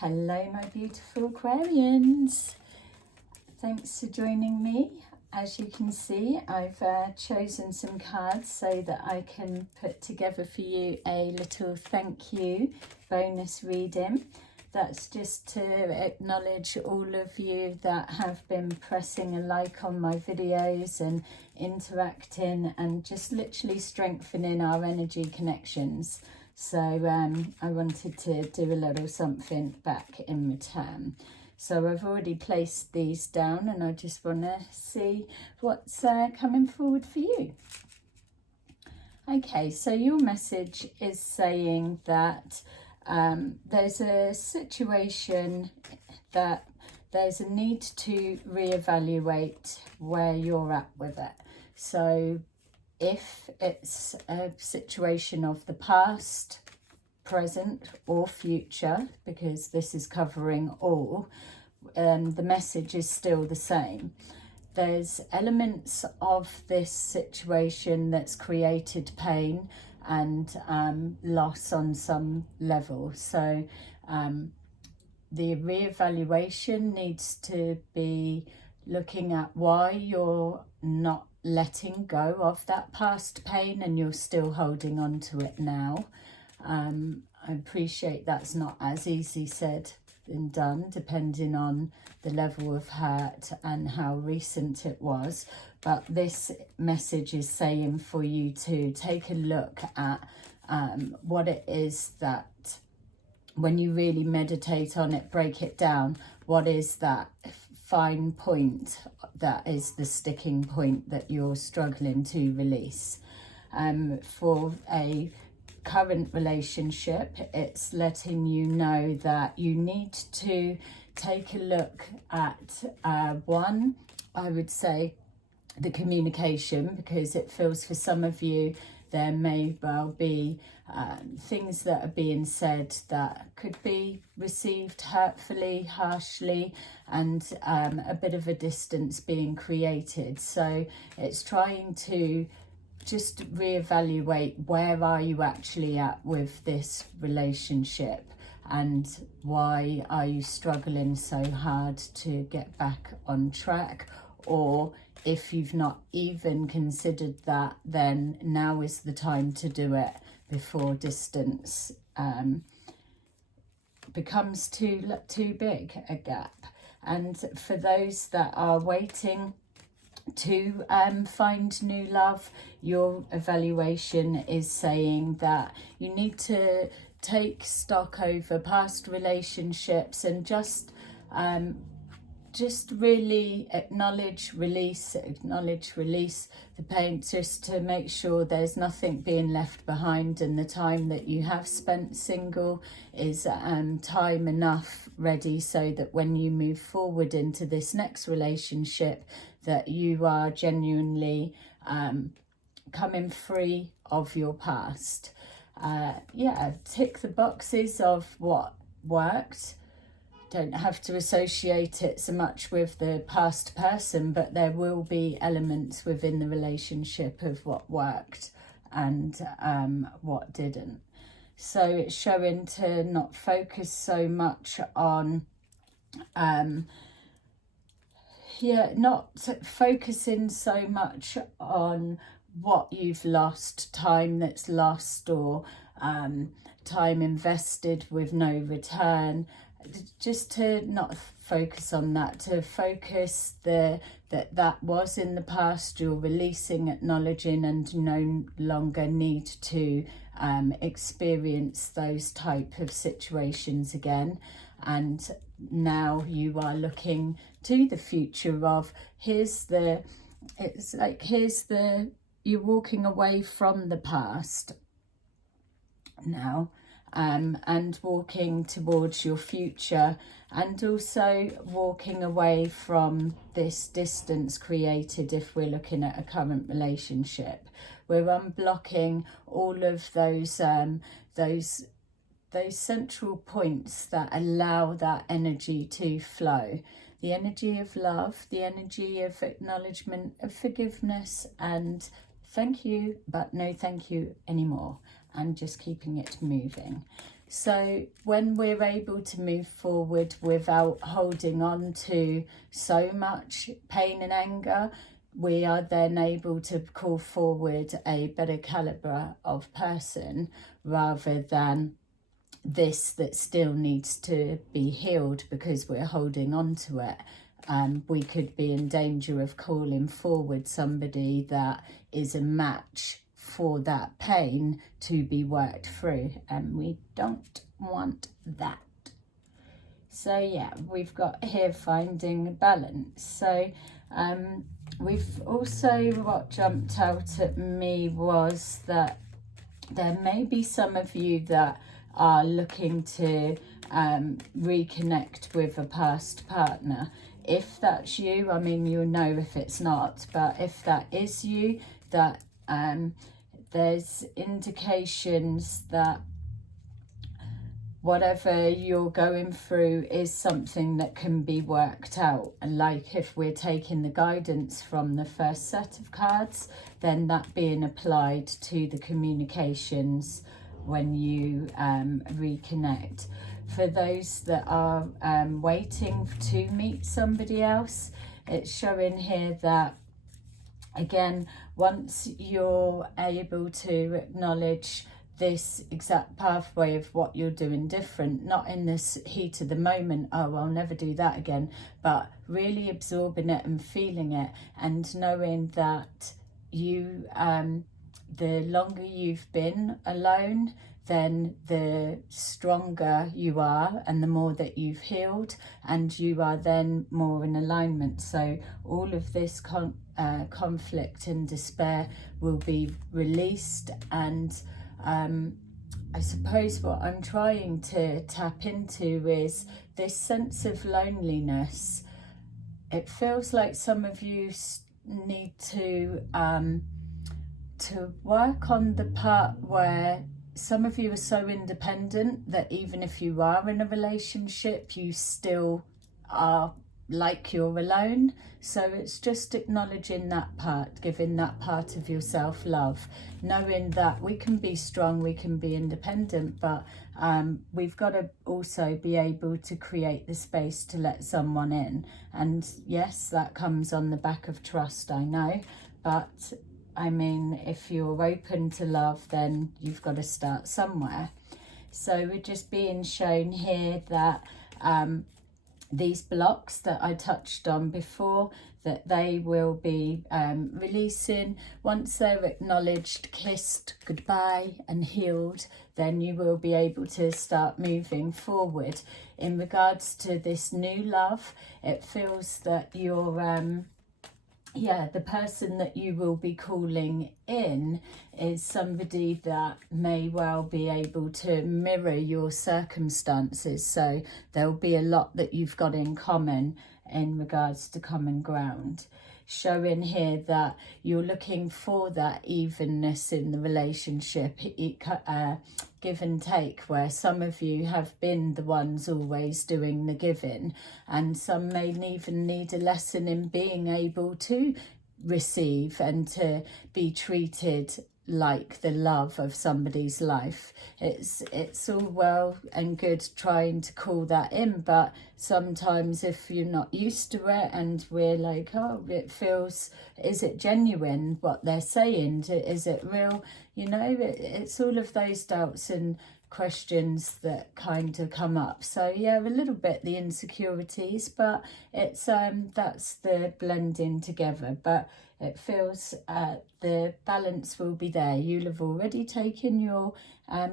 Hello my beautiful Aquarians, thanks for joining me. As you can see, I've chosen some cards so that I can put together for you a little thank you bonus reading. That's just to acknowledge all of you that have been pressing a like on my videos and interacting and just literally strengthening our energy connections. So I wanted to do a little something back in return. So I've already placed these down and I just want to see what's coming forward for you. Okay, so your message is saying that there's a situation that there's a need to reevaluate where you're at with it. So if it's a situation of the past, present or future, because this is covering all, the message is still the same. There's elements of this situation that's created pain and loss on some level. So the reevaluation needs to be looking at why you're not letting go of that past pain and you're still holding on to it now. I appreciate that's not as easy said than done, depending on the level of hurt and how recent it was. But this message is saying for you to take a look at what it is that, when you really meditate on it, break it down, what is that fine point that is the sticking point that you're struggling to release. For a current relationship, it's letting you know that you need to take a look at one, I would say, the communication, because it feels for some of you there may well be things that are being said that could be received hurtfully, harshly, and a bit of a distance being created. So it's trying to just reevaluate, where are you actually at with this relationship and why are you struggling so hard to get back on track? Or if you've not even considered that, then now is the time to do it before distance becomes too big a gap. And for those that are waiting to find new love, your evaluation is saying that you need to take stock over past relationships and just really acknowledge, release the pain, just to make sure there's nothing being left behind, and the time that you have spent single is time enough ready, so that when you move forward into this next relationship, that you are genuinely coming free of your past. Tick the boxes of what worked. Don't have to associate it so much with the past person, but there will be elements within the relationship of what worked and what didn't. So it's showing to not focus so much on not focusing so much on what you've lost, time that's lost, or time invested with no return. Just to not focus on that, to focus that was in the past, you're releasing, acknowledging, and no longer need to experience those type of situations again. And now you are looking to the future of, you're walking away from the past now, and walking towards your future, and also walking away from this distance created. If we're looking at a current relationship, we're unblocking all of those central points that allow that energy to flow. The energy of love, the energy of acknowledgement, of forgiveness, and thank you, but no thank you anymore, and just keeping it moving. So when we're able to move forward without holding on to so much pain and anger, we are then able to call forward a better calibre of person, rather than this that still needs to be healed because we're holding on to it. We could be in danger of calling forward somebody that is a match for that pain to be worked through, and we don't want that. So yeah, we've got here finding balance. So we've also, what jumped out at me was that there may be some of you that are looking to reconnect with a past partner. If that's you, I mean, you'll know if it's not, but if that is you, that there's indications that whatever you're going through is something that can be worked out. And like if we're taking the guidance from the first set of cards, then that being applied to the communications when you reconnect. For those that are waiting to meet somebody else, it's showing here that, again, once you're able to acknowledge this exact pathway of what you're doing different, not in this heat of the moment, oh, I'll never do that again, but really absorbing it and feeling it, and knowing that you, the longer you've been alone, then the stronger you are and the more that you've healed, and you are then more in alignment. So all of this conflict and despair will be released. And I suppose what I'm trying to tap into is this sense of loneliness. It feels like some of you need to work on the part where some of you are so independent that even if you are in a relationship, you still are like you're alone. So it's just acknowledging that part, giving that part of yourself love, knowing that we can be strong, we can be independent, but we've got to also be able to create the space to let someone in. And yes, that comes on the back of trust, I know, but I mean, if you're open to love, then you've got to start somewhere. So we're just being shown here that these blocks that I touched on before, that they will be releasing. Once they're acknowledged, kissed goodbye and healed, then you will be able to start moving forward. In regards to this new love, it feels that you're the person that you will be calling in is somebody that may well be able to mirror your circumstances. So there'll be a lot that you've got in common in regards to common ground. Showing here that you're looking for that evenness in the relationship, give and take, where some of you have been the ones always doing the giving, and some may even need a lesson in being able to receive and to be treated like the love of somebody's life. It's all well and good trying to call that in, but sometimes if you're not used to it and we're like, oh, it feels, is it genuine what they're saying? Is it real? You know, it's all of those doubts and questions that kind of come up. So yeah, a little bit the insecurities, but it's that's the blending together. But it feels the balance will be there. You'll have already taken your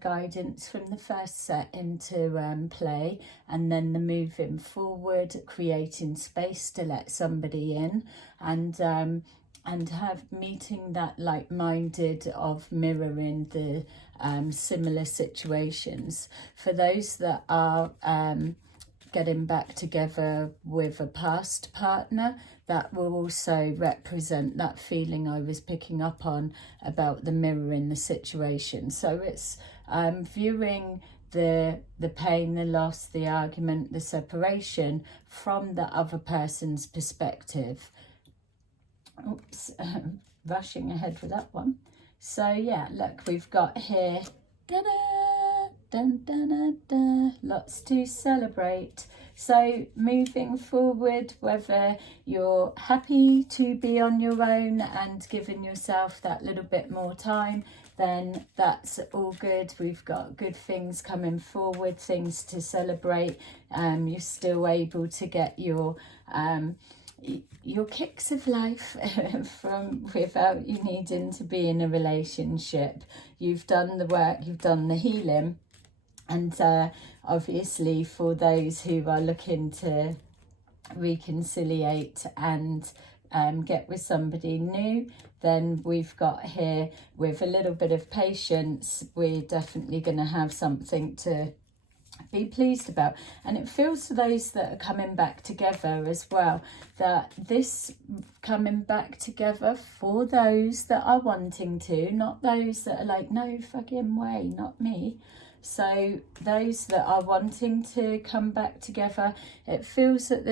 guidance from the first set into play, and then the moving forward, creating space to let somebody in, and have meeting that like-minded of mirroring the similar situations. For those that are getting back together with a past partner, that will also represent that feeling I was picking up on about the mirroring the situation. So it's viewing the pain, the loss, the argument, the separation from the other person's perspective. Oops, rushing ahead with that one. So yeah, look, we've got here, ta-da! Dun, dun, dun, dun. Lots to celebrate. So moving forward, whether you're happy to be on your own and giving yourself that little bit more time, then that's all good. We've got good things coming forward, things to celebrate. You're still able to get your kicks of life from without you needing to be in a relationship. You've done the work, you've done the healing. And obviously for those who are looking to reconciliate and get with somebody new, then we've got here, with a little bit of patience, we're definitely going to have something to be pleased about. And it feels to those that are coming back together as well, that this coming back together for those that are wanting to, not those that are like, no fucking way, not me. So those that are wanting to come back together, it feels that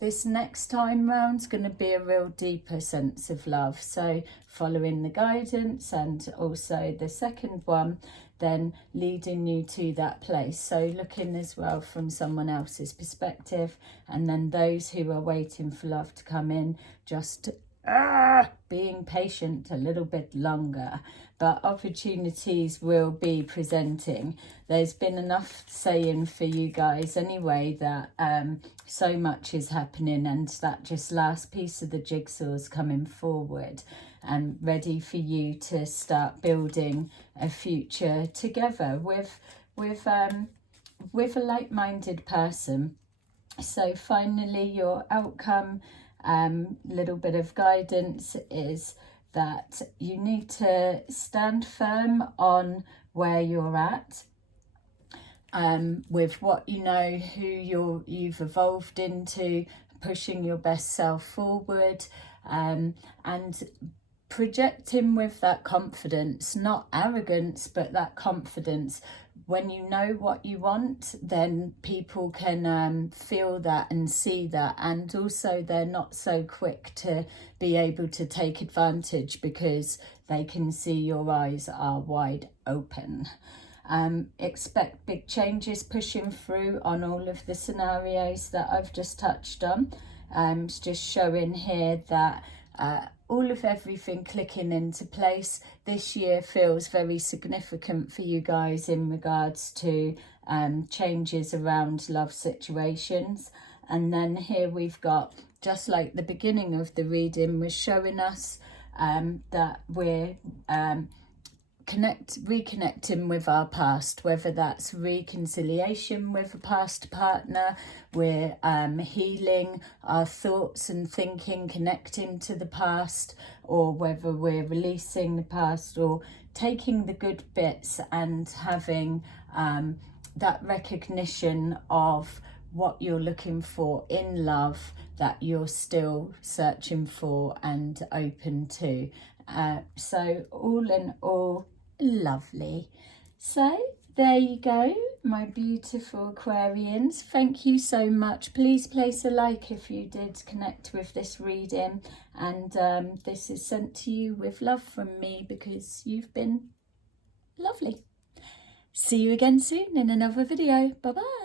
this next time round is going to be a real deeper sense of love. So following the guidance, and also the second one, then leading you to that place. So looking as well from someone else's perspective, and then those who are waiting for love to come in, just being patient a little bit longer. But opportunities will be presenting. There's been enough saying for you guys anyway that so much is happening, and that just last piece of the jigsaw is coming forward and ready for you to start building a future together with a like-minded person. So finally, your outcome, little bit of guidance, is that you need to stand firm on where you're at, with what you know, who you've evolved into, pushing your best self forward, and projecting with that confidence, not arrogance, but that confidence. When you know what you want, then people can feel that and see that, and also they're not so quick to be able to take advantage because they can see your eyes are wide open. Expect big changes pushing through on all of the scenarios that I've just touched on. It's just showing here that all of everything clicking into place. This year feels very significant for you guys in regards to changes around love situations. And then here we've got, just like the beginning of the reading was showing us, that we're reconnecting with our past, whether that's reconciliation with a past partner, we're healing our thoughts and thinking, connecting to the past, or whether we're releasing the past or taking the good bits and having that recognition of what you're looking for in love, that you're still searching for and open to. So all in all, lovely. So there you go, my beautiful Aquarians. Thank you so much. Please place a like if you did connect with this reading, and this is sent to you with love from me because you've been lovely. See you again soon in another video. Bye bye.